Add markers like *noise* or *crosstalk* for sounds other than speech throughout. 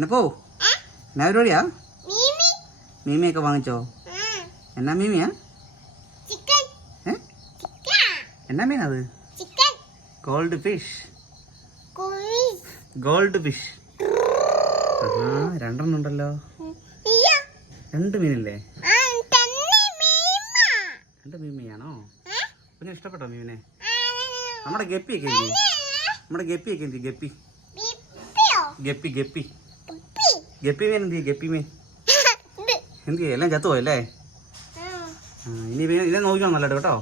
എന്നെ പോ. എന്നാ പരിപാടിയാ? മീമി. മീമിയൊക്കെ വാങ്ങിച്ചോ? എന്നാ മീമിയാ? എന്നാ മീൻ chicken. Gold fish gold fish ആ രണ്ടെണ്ണം ഉണ്ടല്ലോ. രണ്ട് മീനില്ലേ? രണ്ട് മീമിയാണോ? പിന്നെ ഇഷ്ടപ്പെട്ടോ മീമിനെ? നമ്മുടെ ഗപ്പിയൊക്കെ എന്തി നമ്മുടെ ഗപ്പിയൊക്കെ എന്തി ഗപ്പി. Guppy guppy. ബിപ്പി ഗപ്പി മീൻ എന്ത് ഗപ്പി മീൻ. ഇത് എല്ലാം ചത്തുപോയല്ലേ ആ. ആ, ഇനി പിന്നെ ഇതേ നോക്കിക്കോ നല്ലത് കേട്ടോ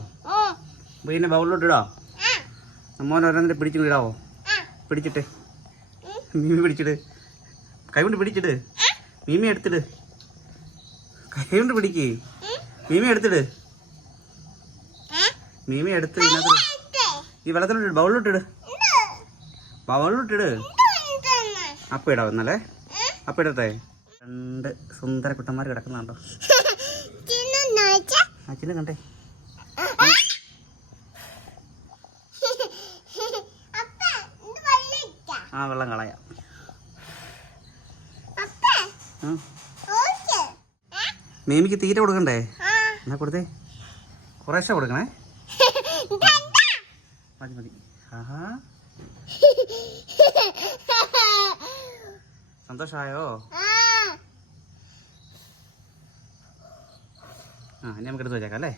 അപ്പോൾ ഇതിനെ ബൗളിലോട്ട് ഇടാം അമ്മോനെ ഓരോന്നിട്ട് പിടിച്ചു ഇടാവോ? പിടിച്ചിട്ട്. മീമി പിടിച്ചിട്. കൈ കൊണ്ട് പിടിച്ചിട് മീമി എടുത്തിട്. കൈ കൊണ്ട് പിടിക്ക് മീമി എടുത്തിട്. ആ. മീമി എടുത്ത് ഇതിനകത്ത് ഈ വെള്ളത്തിലോട്ട് ബൗളിലോട്ടിട് ബൗളിലോട്ടിട് അപ്പം ഇടാം എന്നല്ലേ അപ്പം ഇടട്ടെ. രണ്ട് സുന്ദര കുട്ടന്മാർ കിടക്കുന്നുണ്ടോ? അച്ഛനെ കണ്ടേ. ആ വെള്ളം കളയാം. മേമിക്ക് തീറ്റ കൊടുക്കണ്ടേ? എന്നാ കൊടുത്തേ? കുറേശ്ശെ കൊടുക്കണേ. *laughs* മതി മതി. ആഹാ. *laughs* സന്തോഷമായോ ആ ഇനി നമുക്ക് എടുത്ത് വെച്ചേക്കാം അല്ലേ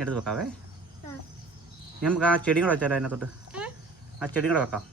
എടുത്ത് വെക്കാവേ. നമുക്ക് ആ ചെടിയും കൂടെ വെച്ചാലോ അതിനകത്തോട്ട്? ആ ചെടിയും കൂടെ വെക്കാം.